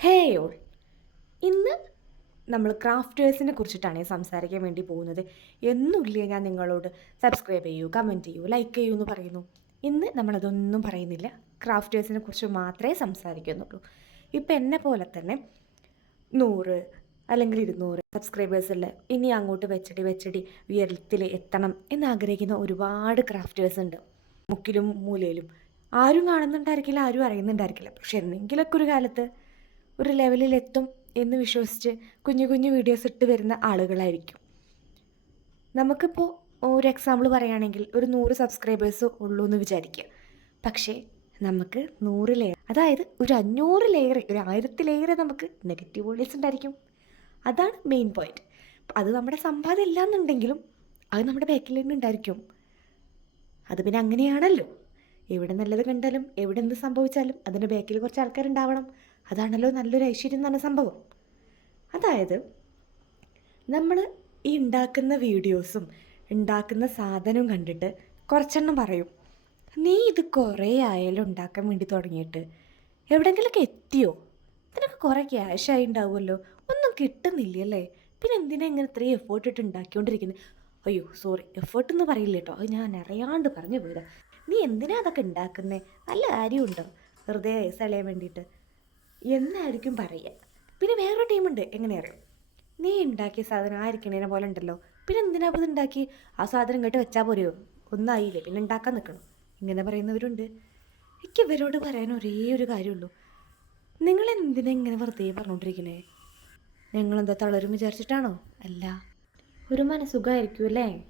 ഹേ all. ഇന്ന് നമ്മൾ ക്രാഫ്റ്റേഴ്സിനെ കുറിച്ചിട്ടാണ് സംസാരിക്കാൻ വേണ്ടി പോകുന്നത്. എന്നുമില്ല ഞാൻ നിങ്ങളോട് സബ്സ്ക്രൈബ് ചെയ്യൂ കമന്റ് ചെയ്യൂ ലൈക്ക് ചെയ്യൂ എന്ന് പറയുന്നു. ഇന്ന് നമ്മളതൊന്നും പറയുന്നില്ല. ക്രാഫ്റ്റേഴ്സിനെ കുറിച്ച് മാത്രമേ സംസാരിക്കുന്നുള്ളൂ. ഇപ്പം എന്നെ പോലെ തന്നെ നൂറ് അല്ലെങ്കിൽ ഇരുന്നൂറ് സബ്സ്ക്രൈബേഴ്സിൽ ഇനി അങ്ങോട്ട് വെച്ചടി വെച്ചടി ഉയരത്തിൽ എത്തണം എന്നാഗ്രഹിക്കുന്ന ഒരുപാട് ക്രാഫ്റ്റേഴ്സ് ഉണ്ട്. മുക്കിലും മൂലയിലും. ആരും കാണുന്നുണ്ടായിരിക്കില്ല ആരും അറിയുന്നുണ്ടായിരിക്കില്ല. പക്ഷെ എന്തെങ്കിലുമൊക്കെ ഒരു കാലത്ത് ഒരു ലെവലിലെത്തും എന്ന് വിശ്വസിച്ച് കുഞ്ഞു കുഞ്ഞു വീഡിയോസ് ഇട്ട് വരുന്ന ആളുകളായിരിക്കും. നമുക്കിപ്പോൾ ഒരു എക്സാമ്പിൾ പറയുകയാണെങ്കിൽ ഒരു നൂറ് സബ്സ്ക്രൈബേഴ്സ് ഉള്ളൂ എന്ന് വിചാരിക്കുക. പക്ഷേ നമുക്ക് നൂറ് ലെയർ അതായത് ഒരു അഞ്ഞൂറ് ലെയർ ഒരു ആയിരത്തി ലെയർ നമുക്ക് നെഗറ്റീവ് ഓഡിയൻസ് ഉണ്ടായിരിക്കും. അതാണ് മെയിൻ പോയിന്റ് അത് നമ്മുടെ സമ്പാദ്യം ഇല്ല എന്നുണ്ടെങ്കിലും അത് നമ്മുടെ ബാക്കിൽ തന്നെ ഉണ്ടായിരിക്കും. അത് പിന്നെ അങ്ങനെയാണല്ലോ. എവിടെ നല്ലത് കണ്ടാലും എവിടെ എന്ത് സംഭവിച്ചാലും അതിന്റെ ബാക്കിൽ കുറച്ച് ആൾക്കാരുണ്ടാവണം. അതാണല്ലോ നല്ലൊരു ഐശ്വര്യം എന്ന് പറഞ്ഞ സംഭവം. അതായത് നമ്മൾ ഈ ഉണ്ടാക്കുന്ന വീഡിയോസും ഉണ്ടാക്കുന്ന സാധനവും കണ്ടിട്ട് കുറച്ചെണ്ണം പറയും നീ ഇത് കുറേ ആയാലും ഉണ്ടാക്കാൻ വേണ്ടി തുടങ്ങിയിട്ട് എവിടെങ്കിലൊക്കെ എത്തിയോ? ഇതിനൊക്കെ കുറേ ക്യാഷായി ഉണ്ടാവുമല്ലോ ഒന്നും കിട്ടുന്നില്ലല്ലേ പിന്നെ എന്തിനാ ഇങ്ങനെ ഇത്രയും എഫേർട്ട് ഇട്ട് ഉണ്ടാക്കിക്കൊണ്ടിരിക്കുന്നത് അയ്യോ സോറി എഫേർട്ട് എന്ന് പറയില്ല കേട്ടോ അത് ഞാൻ അറിയാണ്ട് പറഞ്ഞു പോയതാ. നീ എന്തിനാ അതൊക്കെ ഉണ്ടാക്കുന്നത് നല്ല കാര്യമുണ്ടോ? വെറുതെ വയസ്സളയാൻ വേണ്ടിയിട്ട്. എന്നായിരിക്കും പറയുക. പിന്നെ വേറൊരു ടീമുണ്ട്. എങ്ങനെ നീ ഉണ്ടാക്കിയ സാധനം ആയിരിക്കണേനെ പോലെ ഉണ്ടല്ലോ. പിന്നെ എന്തിനാ ഇത് ഉണ്ടാക്കി? ആ സാധനം കേട്ട് വെച്ചാൽ പോരെയോ ഒന്നായില്ലേ? പിന്നെ ഉണ്ടാക്കാൻ നിൽക്കണം. ഇങ്ങനെ പറയുന്നവരുണ്ട്. എനിക്ക് ഇവരോട് പറയാൻ ഒരേ ഒരു കാര്യമുള്ളൂ. നിങ്ങൾ എന്തിനാ ഇങ്ങനെ വെറുതെ പറഞ്ഞുകൊണ്ടിരിക്കണേ ഞങ്ങളെന്താ തളരും വിചാരിച്ചിട്ടാണോ? അല്ല. ഒരു മനസ്സുഖമായിരിക്കും അല്ലേ?